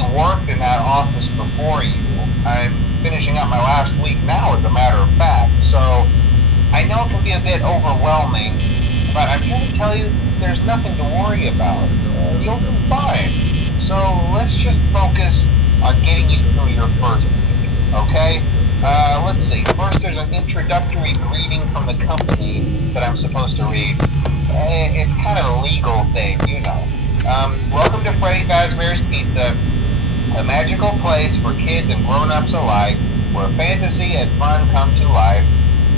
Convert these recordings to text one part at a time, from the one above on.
actually worked in that office before you. I'm finishing up my last week now, as a matter of fact, so I know it can be a bit overwhelming, but I'm here to tell you there's nothing to worry about. You'll do fine. So let's just focus on getting you through your first week, okay? Let's see. First, there's an introductory greeting from the company that I'm supposed to read. It's kind of a legal thing, you know. Welcome to Freddy Fazbear's Pizza, a magical place for kids and grown-ups alike, where fantasy and fun come to life.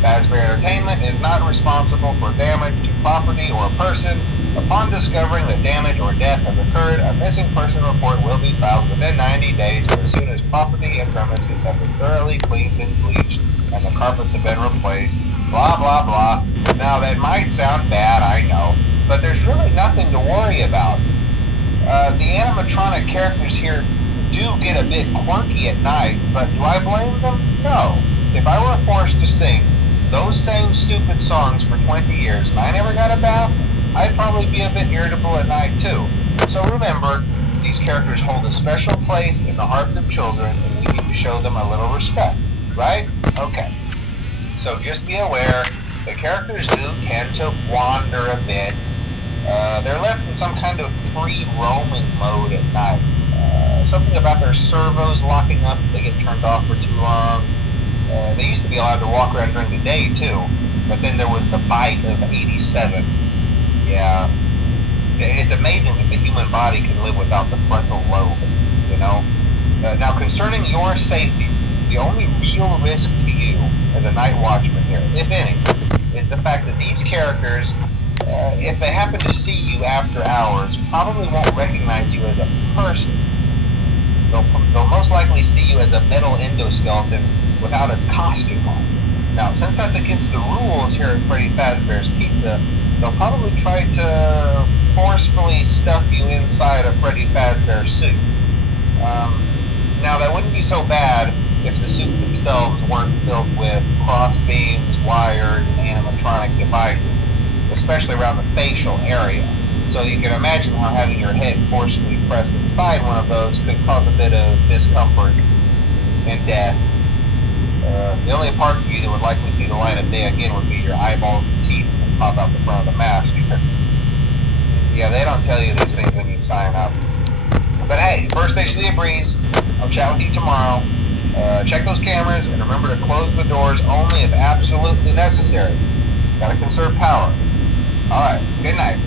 Fazbear Entertainment is not responsible for damage to property or person. Upon discovering that damage or death has occurred, a missing person report will be filed within 90 days or as soon as property and premises have been thoroughly cleaned and bleached and the carpets have been replaced. Blah, blah, blah. Now, that might sound bad, I know, but there's really nothing to worry about. The animatronic characters here do get a bit quirky at night, but do I blame them? No. If I were forced to sing those same stupid songs for 20 years and I never got a bath, I'd probably be a bit irritable at night too. So remember, these characters hold a special place in the hearts of children and we need to show them a little respect, right? Okay. So just be aware, the characters do tend to wander a bit. They're left in some kind of free roaming mode at night. Something about their servos locking up if they get turned off for too long. They used to be allowed to walk around during the day too, but then there was the bite of 87. Yeah, it's amazing that the human body can live without the frontal lobe, you know? Now concerning your safety, the only real risk to you as a night watchman here, if any, is the fact that these characters, if they happen to see you after hours, probably won't recognize you as a person. They'll most likely see you as a metal endoskeleton without its costume on. Now, since that's against the rules here at Freddy Fazbear's Pizza, they'll probably try to forcefully stuff you inside a Freddy Fazbear suit. Now, that wouldn't be so bad if the suits themselves weren't filled with cross beams, wires, and animatronic devices, especially around the facial area. So you can imagine how having your head forcefully pressed inside one of those could cause a bit of discomfort and death. The only parts of you that would likely see the light of day again would be your eyeballs and teeth that pop out the front of the mask. Yeah, they don't tell you these things when you sign up. But hey, first station of the breeze. I'll chat with you tomorrow. Check those cameras and remember to close the doors only if absolutely necessary. Gotta conserve power. Alright, good night.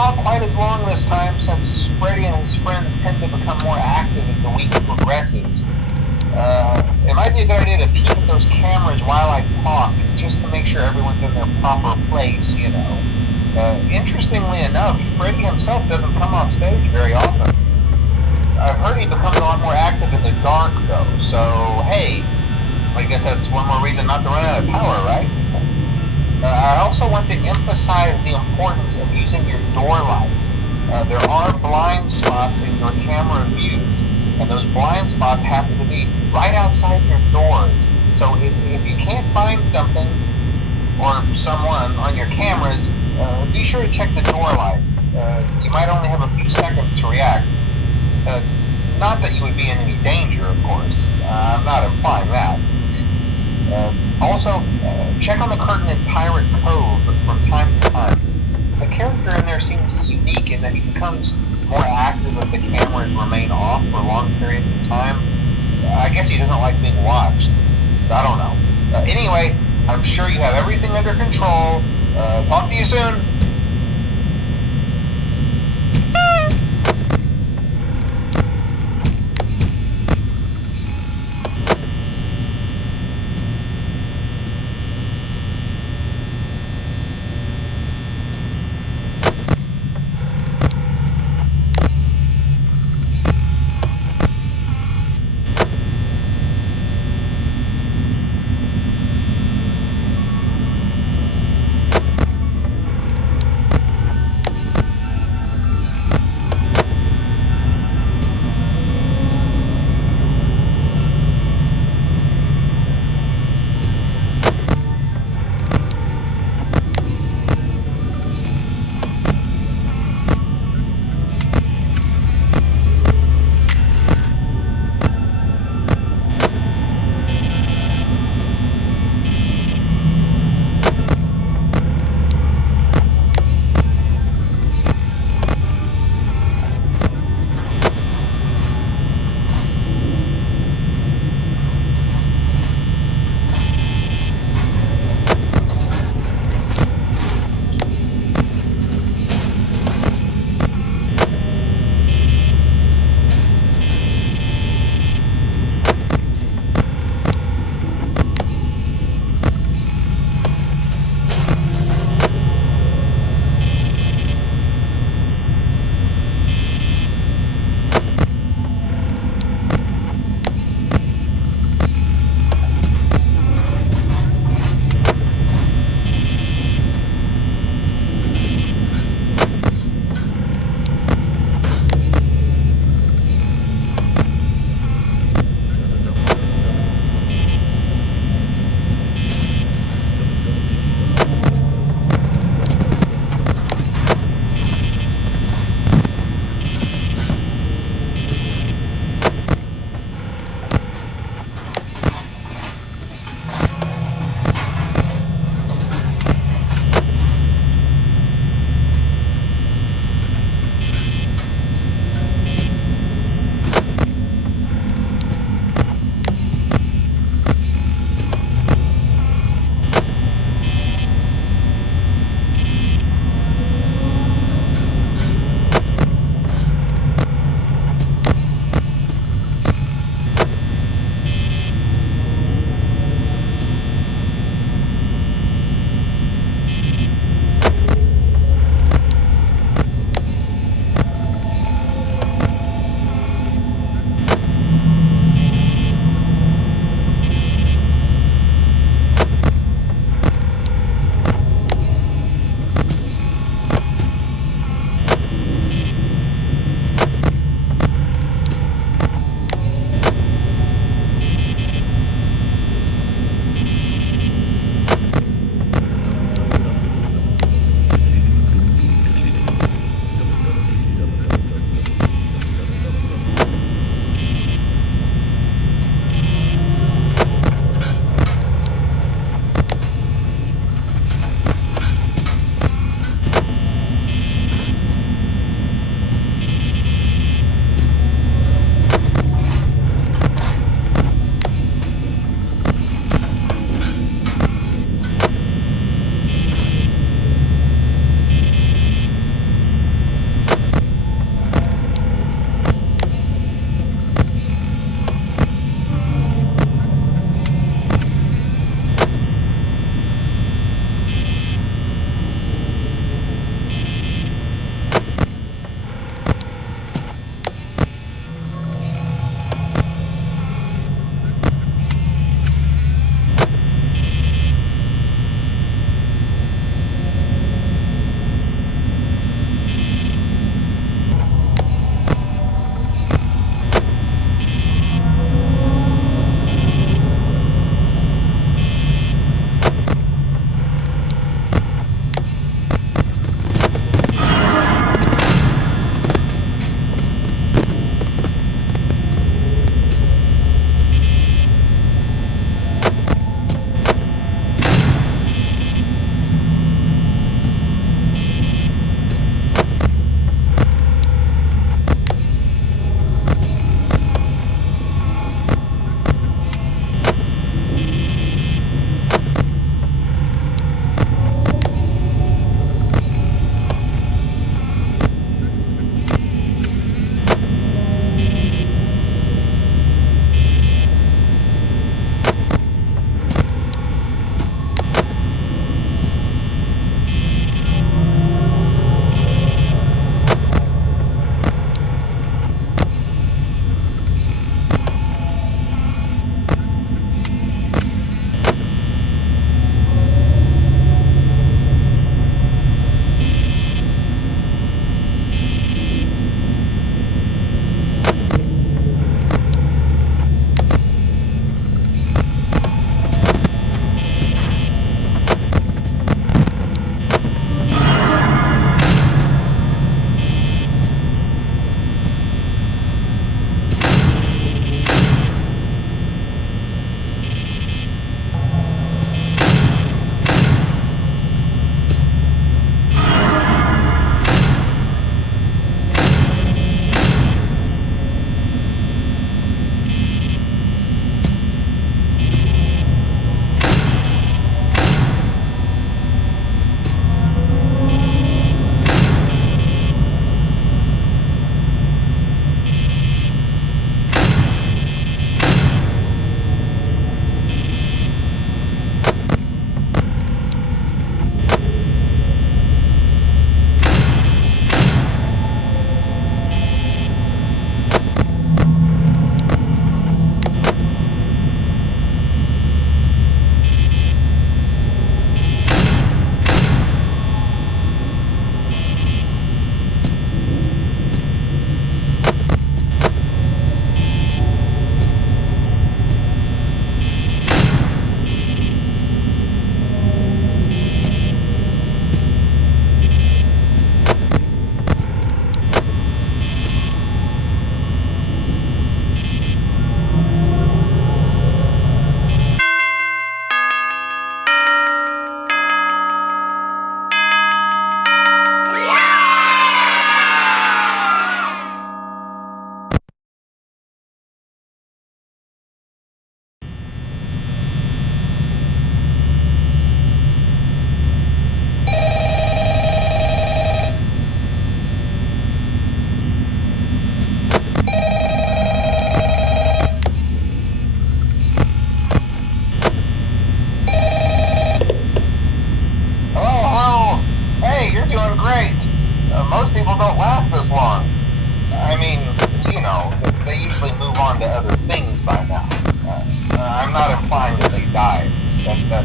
talk quite as long this time since Freddy and his friends tend to become more active as the week progresses. It might be a good idea to peek at those cameras while I talk, just to make sure everyone's in their proper place, you know. Interestingly enough, Freddy himself doesn't come off stage very often. I've heard he becomes a lot more active in the dark, though, so hey, I guess that's one more reason not to run out of power, right? I also want to emphasize the importance of using your door lights. There are blind spots in your camera views, and those blind spots happen to be right outside your doors. So if you can't find something or someone on your cameras, be sure to check the door lights. You might only have a few seconds to react. Not that you would be in any danger, of course. I'm not implying that. Also, check on the curtain in Pirate Cove from time to time. The character in there seems unique in that he becomes more active if the cameras remain off for long periods of time. I guess he doesn't like being watched. I don't know. Anyway, I'm sure you have everything under control. Talk to you soon.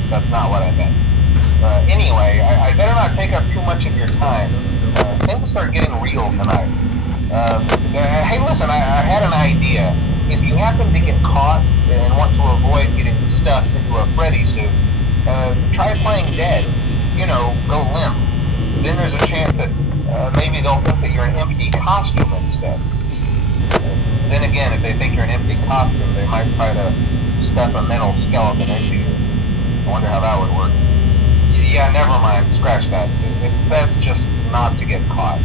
That's not what I meant. Anyway, I better not take up too much of your time. Things start getting real tonight. Hey, listen, I had an idea. If you happen to get caught and want to avoid getting stuffed into a Freddy suit, try playing dead. You know, go limp. Then there's a chance that maybe they'll think that you're an empty costume instead. Then again, if they think you're an empty costume, they might try to stuff a mental skeleton into you. I wonder how that would work. Yeah, never mind. Scratch that. It's best just not to get caught.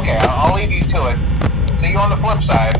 Okay, I'll leave you to it. See you on the flip side.